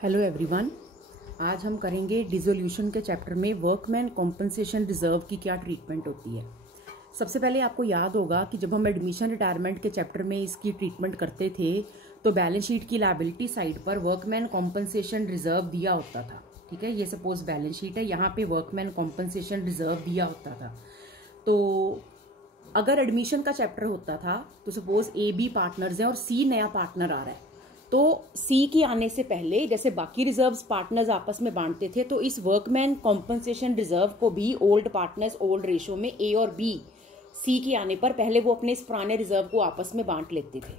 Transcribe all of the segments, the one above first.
Hello everyone. आज हम करेंगे डिसोल्यूशन के चैप्टर में वर्कमैन कॉम्पनसेशन रिजर्व की क्या ट्रीटमेंट होती है। सबसे पहले आपको याद होगा कि जब हम एडमिशन रिटायरमेंट के चैप्टर में इसकी ट्रीटमेंट करते थे तो बैलेंस शीट की लायबिलिटी साइड पर वर्कमैन कॉम्पनसेशन रिजर्व दिया होता था। ठीक है, ये सपोज बैलेंस शीट है, यहाँ पे वर्कमैन कॉम्पनसेशन रिजर्व दिया होता था। तो अगर एडमिशन का चैप्टर होता था तो सपोज ए बी पार्टनर्स हैं और सी नया पार्टनर आ रहा है, तो सी के आने से पहले जैसे बाकी रिजर्व्स पार्टनर्स आपस में बांटते थे, तो इस वर्कमैन कॉम्पनसेशन रिजर्व को भी ओल्ड पार्टनर्स ओल्ड रेशो में ए और बी सी के आने पर पहले वो अपने इस पुराने रिजर्व को आपस में बांट लेते थे।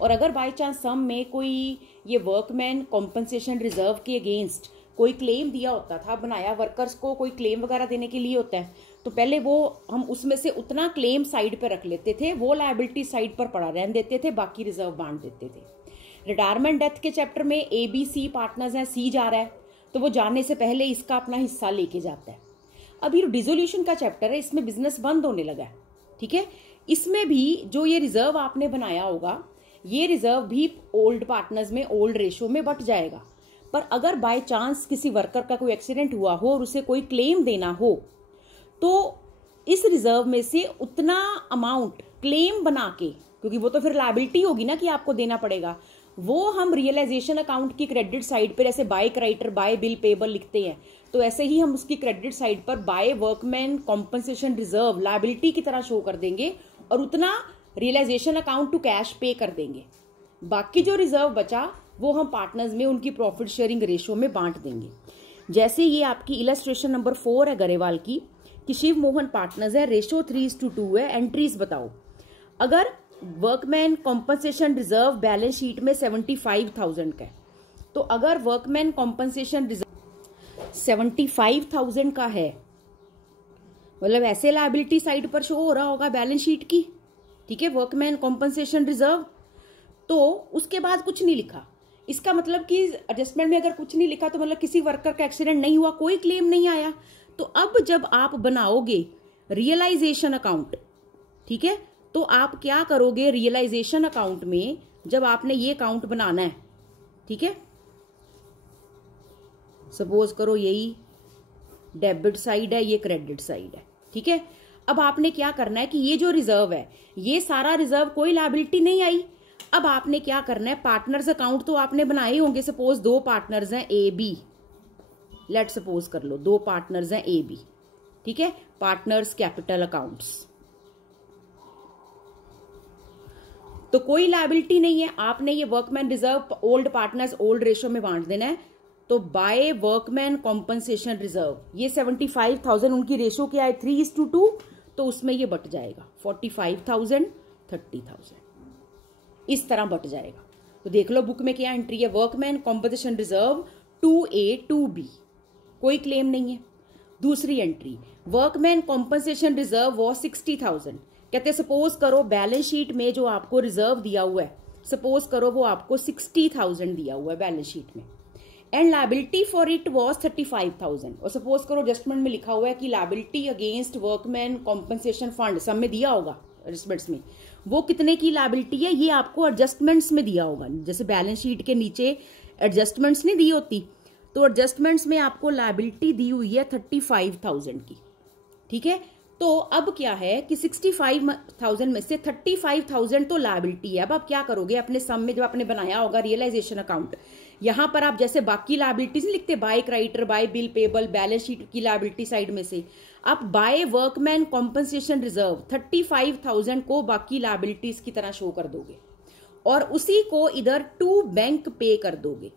और अगर बाय चांस सम में कोई ये वर्कमैन कॉम्पनसेशन रिजर्व के अगेंस्ट कोई क्लेम दिया होता था, बनाया वर्कर्स को कोई क्लेम वगैरह देने के लिए होता है, तो पहले वो हम उसमें से उतना क्लेम साइड पर रख लेते थे, वो लायबिलिटी साइड पर पड़ा रहने देते थे, बाकी रिजर्व बांट देते थे। रिटायरमेंट डेथ के चैप्टर में ए बी सी पार्टनर्स हैं, सी जा रहा है तो वो जाने से पहले इसका अपना हिस्सा लेके जाता है। अब ये डिसोल्यूशन का चैप्टर है, इसमें बिजनेस बंद होने लगा है। ठीक है, इसमें भी जो ये रिजर्व आपने बनाया होगा, ये रिजर्व भी ओल्ड पार्टनर्स में ओल्ड रेशो में बट जाएगा। पर अगर बाय चांस किसी वर्कर का कोई एक्सीडेंट हुआ हो और उसे कोई क्लेम देना हो, तो इस रिजर्व में से उतना अमाउंट क्लेम बना के, क्योंकि वो तो फिर लायबिलिटी होगी ना कि आपको देना पड़ेगा, वो हम रियलाइजेशन अकाउंट की क्रेडिट साइड पर ऐसे by creditor by bill payable लिखते हैं, तो ऐसे ही हम उसकी क्रेडिट साइड पर by workman compensation reserve liability की तरह शो कर देंगे और उतना रियलाइजेशन अकाउंट टू कैश पे कर देंगे। बाकी जो रिजर्व बचा वो हम पार्टनर्स में उनकी प्रॉफिट शेयरिंग रेशो में बांट देंगे। जैसे ये आपकी इलस्ट्रेशन नंबर 4 है गरेवाल की, कि शिव मोहन पार्टनर्स है, रेशो 3:2 है, एंट्रीज बताओ। अगर workman compensation reserve balance sheet में 75,000 का है, तो अगर वर्कमैन कॉम्पनसेशन रिजर्व 75,000 का है, मतलब ऐसे लायबिलिटी साइड पर शो हो रहा होगा बैलेंस शीट की। ठीक है, वर्कमैन कॉम्पनसेशन रिजर्व, तो उसके बाद कुछ नहीं लिखा। इसका मतलब कि एडजस्टमेंट में अगर कुछ नहीं लिखा तो मतलब किसी वर्कर का एक्सीडेंट नहीं हुआ, कोई क्लेम नहीं आया। तो अब जब आप बनाओगे रियलाइजेशन अकाउंट, ठीक है, तो आप क्या करोगे रियलाइजेशन अकाउंट में, जब आपने ये अकाउंट बनाना है, ठीक है, सपोज करो यही डेबिट साइड है, ये क्रेडिट साइड है। ठीक है, अब आपने क्या करना है कि ये जो रिजर्व है, ये सारा रिजर्व कोई लायबिलिटी नहीं आई। अब आपने क्या करना है, पार्टनर्स अकाउंट तो आपने बनाए होंगे, सपोज 2 पार्टनर्स हैं ए बी, लेट सपोज कर लो 2 पार्टनर्स हैं ए बी। ठीक है, पार्टनर्स कैपिटल अकाउंट्स, तो कोई लायबिलिटी नहीं है। आपने ये workman reserve old partners old ratio में बांट देना है, तो बाय वर्कमैन कॉम्पनसेशन रिजर्व ये 75,000, उनकी रेशो क्या है 3:2, तो उसमें ये बट जाएगा 45,000 30,000, इस तरह बट जाएगा। तो देख लो बुक में क्या एंट्री है, workman compensation reserve 2A 2B, कोई क्लेम नहीं है। दूसरी एंट्री, वर्कमैन कॉम्पनसेशन रिजर्व वो 60,000, कहते सपोज करो बैलेंस शीट में जो आपको रिजर्व दिया हुआ है, सपोज करो वो आपको 60,000 दिया हुआ है बैलेंस शीट में, and liability for it was 35,000, और सपोज करो एडजस्टमेंट में लिखा हुआ है कि liability against workman compensation fund, सब में दिया होगा एडजस्टमेंट्स में, वो कितने की लायबिलिटी है ये आपको एडजस्टमेंट्स में दिया होगा। जैसे बैलेंस शीट के नीचे एडजस्टमेंट्स नहीं दी होती, तो एडजस्टमेंट्स में आपको लायबिलिटी दी हुई है 35,000 की। ठीक है, तो अब क्या है कि 65,000 में से 35,000 तो लायबिलिटी है। अब आप क्या करोगे, अपने सम में जो आपने बनाया होगा रियलाइजेशन अकाउंट, यहां पर आप जैसे बाकी लायबिलिटीज नहीं लिखते, by creditor by bill payable balance sheet की लायबिलिटी साइड में से, आप बाय वर्कमैन कॉम्पनसेशन रिजर्व 35,000 को बाकी लायबिलिटीज की तरह शो कर दोगे और उसी को इधर टू बैंक पे कर दोगे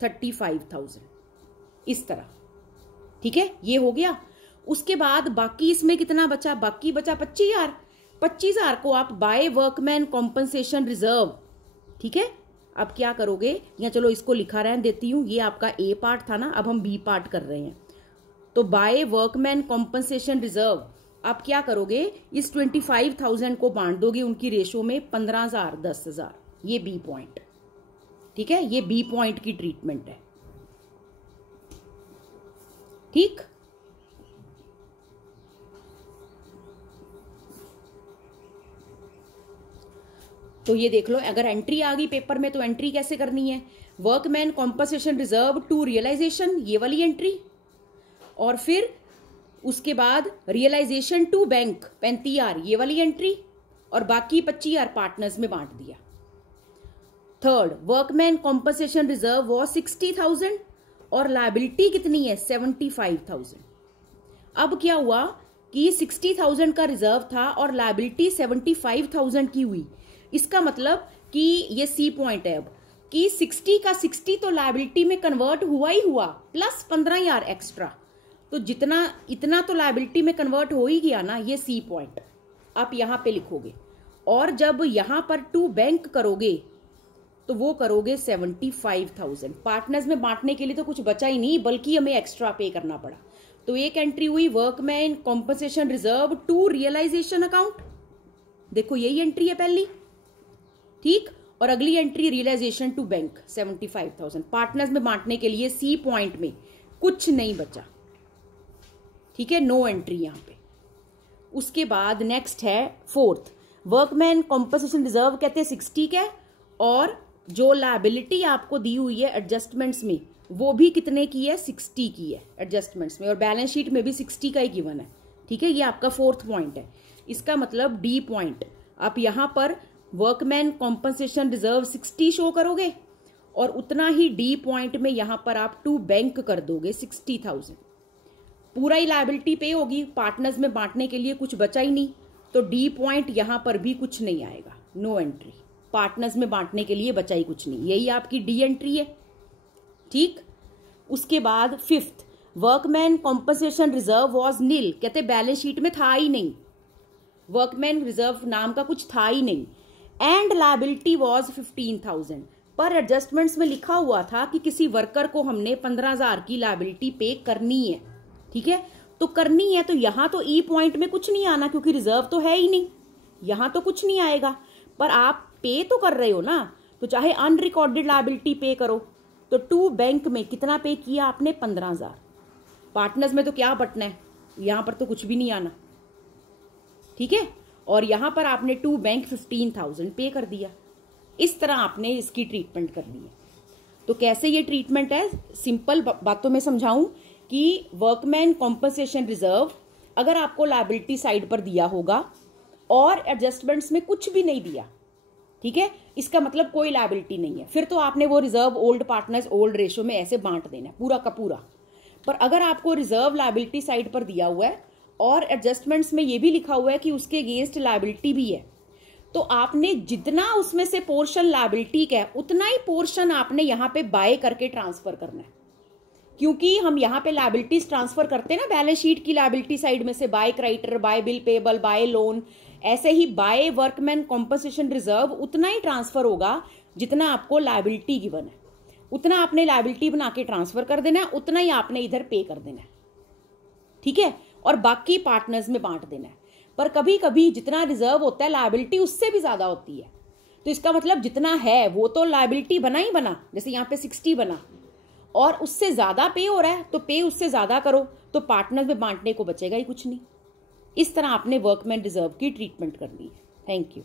35,000, इस तरह। ठीक है, ये हो गया। उसके बाद बाकी इसमें कितना बचा, बाकी बचा 25,000। 25,000 को आप बाय वर्कमैन कॉम्पनसेशन रिजर्व, ठीक है, अब क्या करोगे, या चलो इसको लिखा रहने देती हूं, ये आपका ए पार्ट था ना, अब हम बी पार्ट कर रहे हैं। तो बाय वर्कमैन कॉम्पनसेशन रिजर्व आप क्या करोगे, इस 25,000 को बांट दोगे उनकी रेशो में 15,000 10,000, ये बी पॉइंट। ठीक है, ये बी पॉइंट की ट्रीटमेंट है। ठीक, तो ये देख लो, अगर एंट्री आ गई पेपर में तो एंट्री कैसे करनी है, workman compensation reserve to realisation, ये वाली एंट्री, और फिर उसके बाद रियलाइजेशन टू बैंक 35,000 ये वाली एंट्री, और बाकी 25,000 पार्टनर्स में बांट दिया। Third, workman compensation reserve was 60,000 और लायबिलिटी कितनी है 75,000। अब क्या हुआ कि 60,000 का रिजर्व था और लायबिलिटी 75,000 की हुई। इसका मतलब कि ये सी पॉइंट है अब कि 60 का 60 तो लायबिलिटी में कन्वर्ट हुआ ही हुआ, प्लस 15,000 एक्स्ट्रा, तो जितना इतना तो लायबिलिटी में कन्वर्ट हो ही गया ना, ये सी पॉइंट आप यहां पे लिखोगे। और जब यहां पर टू बैंक करोगे तो वो करोगे 75,000। पार्टनर्स में बांटने के लिए तो कुछ बचा ही नहीं, बल्कि हमें एक्स्ट्रा पे करना पड़ा। तो एक एंट्री हुई workman compensation reserve to realisation account, देखो यही एंट्री है पहली, ठीक, और अगली entry realisation to bank 75,000। Partners में बांटने के लिए सी पॉइंट में कुछ नहीं बचा, ठीक है, नो एंट्री यहां पे। उसके बाद नेक्स्ट है फोर्थ, वर्कमैन कॉम्पनसेशन रिजर्व कहते हैं 60 का, और जो लायबिलिटी आपको दी हुई है एडजस्टमेंट्स में वो भी कितने की है 60 की है एडजस्टमेंट्स में, और बैलेंस शीट में भी 60 का ही गिवन है, ठीक है। ये आपका फोर्थ पॉइंट है। इसका मतलब डी पॉइंट आप यहां पर वर्कमैन कॉम्पनसेशन रिजर्व 60 शो करोगे, और उतना ही डी पॉइंट में यहां पर आप टू बैंक कर दोगे 60,000। पूरा ही लायबिलिटी पे होगी, पार्टनर्स में बांटने के लिए कुछ बचा ही नहीं, तो डी पॉइंट यहां पर भी कुछ नहीं आएगा, नो एंट्री। पार्टनर्स में बांटने के लिए बचा ही कुछ नहीं, यही आपकी डी एंट्री है, ठीक। उसके बाद fifth, workman compensation reserve was nil, कहते बैलेंस शीट में था ही नहीं, वर्कमैन रिजर्व नाम का कुछ था ही नहीं, एंड लायबिलिटी वॉज 15,000। पर एडजस्टमेंट्स में लिखा हुआ था कि किसी वर्कर को हमने 15,000 की लायबिलिटी पे करनी है, ठीक है, तो करनी है, तो यहां तो ई पॉइंट में कुछ नहीं आना क्योंकि रिजर्व तो है ही नहीं, यहां तो कुछ नहीं आएगा। पर आप पे तो कर रहे हो ना, तो चाहे अनरिकॉर्डेड लायबिलिटी पे करो, तो टू बैंक में कितना पे किया आपने 15,000। पार्टनर्स में तो क्या बटना है, यहां पर तो कुछ भी नहीं आना, ठीक है, और यहां पर आपने टू बैंक 15,000 पे कर दिया। इस तरह आपने इसकी ट्रीटमेंट कर ली है। तो कैसे ये ट्रीटमेंट है, सिंपल बातों में समझाऊं कि वर्कमैन कॉम्पनसेशन रिजर्व अगर आपको लायबिलिटी साइड पर दिया होगा और एडजस्टमेंट्स में कुछ भी नहीं दिया, ठीक है, इसका मतलब कोई लायबिलिटी नहीं है, फिर तो आपने वो reserve old partners old ratio में ऐसे बांट देना है पूरा का पूरा। पर अगर आपको रिजर्व लायबिलिटी साइड पर दिया हुआ है और एडजस्टमेंट्स में ये भी लिखा हुआ है कि उसके अगेंस्ट लायबिलिटी भी है, तो आपने जितना उसमें से पोर्शन लायबिलिटी का है उतना ही पोर्शन आपने यहां पे बाय करके ट्रांसफर करना है। क्योंकि हम यहाँ पे लायबिलिटीज ट्रांसफर करते हैं ना बैलेंस शीट की लायबिलिटी साइड में से, by creditor, by bill payable, by loan, ऐसे ही बाय वर्कमैन कॉम्पनसेशन रिजर्व उतना ही ट्रांसफर होगा जितना आपको लायबिलिटी गिवन है, उतना आपने लायबिलिटी बना के ट्रांसफर कर देना है, उतना ही आपने इधर पे कर देना है, ठीक है, और बाकी पार्टनर्स में बांट देना है। पर कभी कभी जितना रिजर्व होता है लायबिलिटी उससे भी ज्यादा होती है, तो इसका मतलब जितना है वो तो लायबिलिटी बना ही बना, जैसे यहाँ पे 60 बना और उससे ज्यादा पे हो रहा है तो पे उससे ज्यादा करो, तो पार्टनर में बांटने को बचेगा ही कुछ नहीं। इस तरह आपने वर्कमैन रिजर्व की ट्रीटमेंट करनी है। Thank you.